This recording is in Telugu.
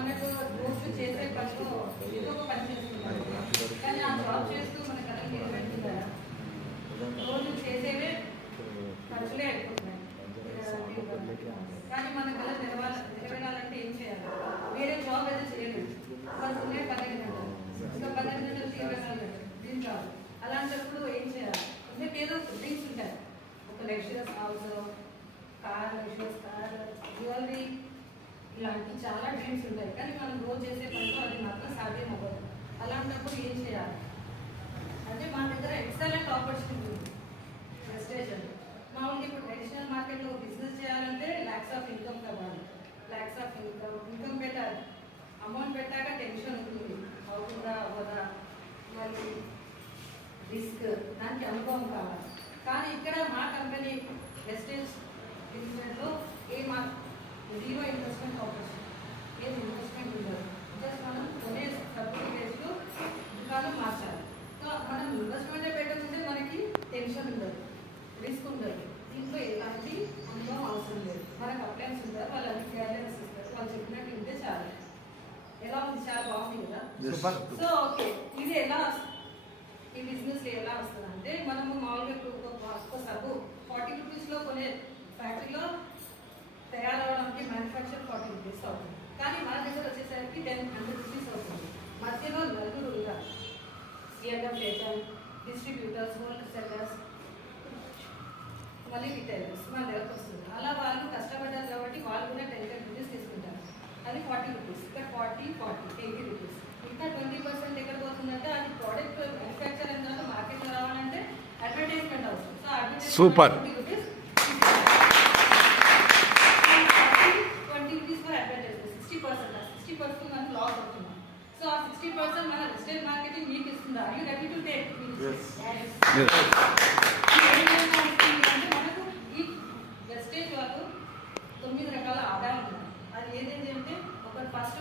మనకు రోజు చేసే పనిలో ఏదో ఒక పని చేస్తుంటారు, కానీ ఆ జాబ్ చేస్తూ మన కళలు నిలబెట్టుకుంటారా? రోజు చేసేవే ఖర్చులే అయిపోతున్నాయి. కానీ మన కళ నెరవేరాలంటే ఏం చేయాలి? వేరే జాబ్ అయితే చేయలేదు, మనకు 12 గంటలు, ఇంకా 12 గంటలు 24 గంటలు దీని జాబ్. అలాంటప్పుడు ఏం చేయాలి? మీకు ఏదో డ్రీమ్స్ ఉంటాయి, ఒక luxurious house, luxurious car, jewellery, ఇలాంటి చాలా డ్రీమ్స్ ఉంటాయి. కానీ మనం రోజు చేసే పనిలో అది మాత్రం సాధ్యం అవ్వదు. అలాంటప్పుడు ఏం చేయాలి అంటే మన దగ్గర ఎక్సలెంట్ ఆపర్చునిటీ ఉంది. ప్రెస్టేజ్ అంటే మామూలుగా ఇప్పుడు ట్రెడిషనల్ మార్కెట్లో బిజినెస్ చేయాలంటే ల్యాక్స్ ఆఫ్ ఇన్కమ్ కావాలి. ల్యాక్స్ ఆఫ్ ఇన్కమ్ పెట్టాలి. అమౌంట్ పెట్టాక టెన్షన్ ఉంటుంది, అవుతుందా అవ్వదా, మళ్ళీ రిస్క్, దానికి అనుభవం కావాలి. కానీ ఇక్కడ మా కంపెనీ ప్రెస్టేజ్ లిమిటెడ్లో జీరో ఇన్వెస్ట్మెంట్ ఆపర్చునిటీ, ఏది ఇన్వెస్ట్మెంట్ ఉండదు. జస్ట్ మనం కొనే సర్టిఫికేట్స్లో దుకాణం మార్చాలి. సో మనం ఇన్వెస్ట్మెంట్ పెట్టకుంటే మనకి టెన్షన్ ఉండదు, రిస్క్ ఉండదు. దీంట్లో ఎలాంటి అనుభవం అవసరం లేదు. మనకు అప్లయన్స్ ఉంటారు, వాళ్ళు అన్ని గైడ్లైన్స్ ఇస్తారు, వాళ్ళు చెప్పినట్టు ఉంటే చాలు. ఎలా ఉంది? చాలా బాగుంది కదా. సో ఓకే, ఇది ఎలా ఈ బిజినెస్ ఎలా వస్తుంది అంటే మనము మామూలుగా సబ్బు 40 రూపీస్లో కొనే ఫ్యాక్టరీలో తయారవడానికి మ్యానుఫ్యాక్చర్ 40 రూపీస్ అవుతుంది. కానీ మన దగ్గర వచ్చేసరికి 100 రూపీస్ అవుతుంది. మధ్యలో నలుగురు ఉన్నారు, సిఎంఎఫ్ ఏజెంట్, డిస్ట్రిబ్యూటర్స్, హోల్సేలర్స్, మళ్ళీ రిటైలర్స్ మన దగ్గరకు వస్తుంది. అలా వాళ్ళు కష్టపడ్డారు కాబట్టి వాళ్ళు కూడా 10 రూపీస్ తీసుకుంటారు. అది 40 రూపీస్, ఇక్కడ 80 రూపీస్. ఇంకా 20% ఎక్కడ పోతుందంటే అది ప్రోడక్ట్ మ్యానుఫ్యాక్చర్ అయిన తర్వాత మార్కెట్లో రావాలంటే అడ్వర్టైజ్మెంట్ అవసరం. So advertisement super 20 rupees for advertisement, 60% మనం లాస్ అవుతున్నాం. సో ఆ 60% మన రిటైల్ మార్కెటింగ్ మీకు ఇస్తుందా? You ready to take? అంటే మనకు ఈ వెస్టేజ్ వాళ్ళు 9 రకాల ఆదాయం ఉన్నాయి. అది ఏదేంటి అంటే ఒక ఫస్ట్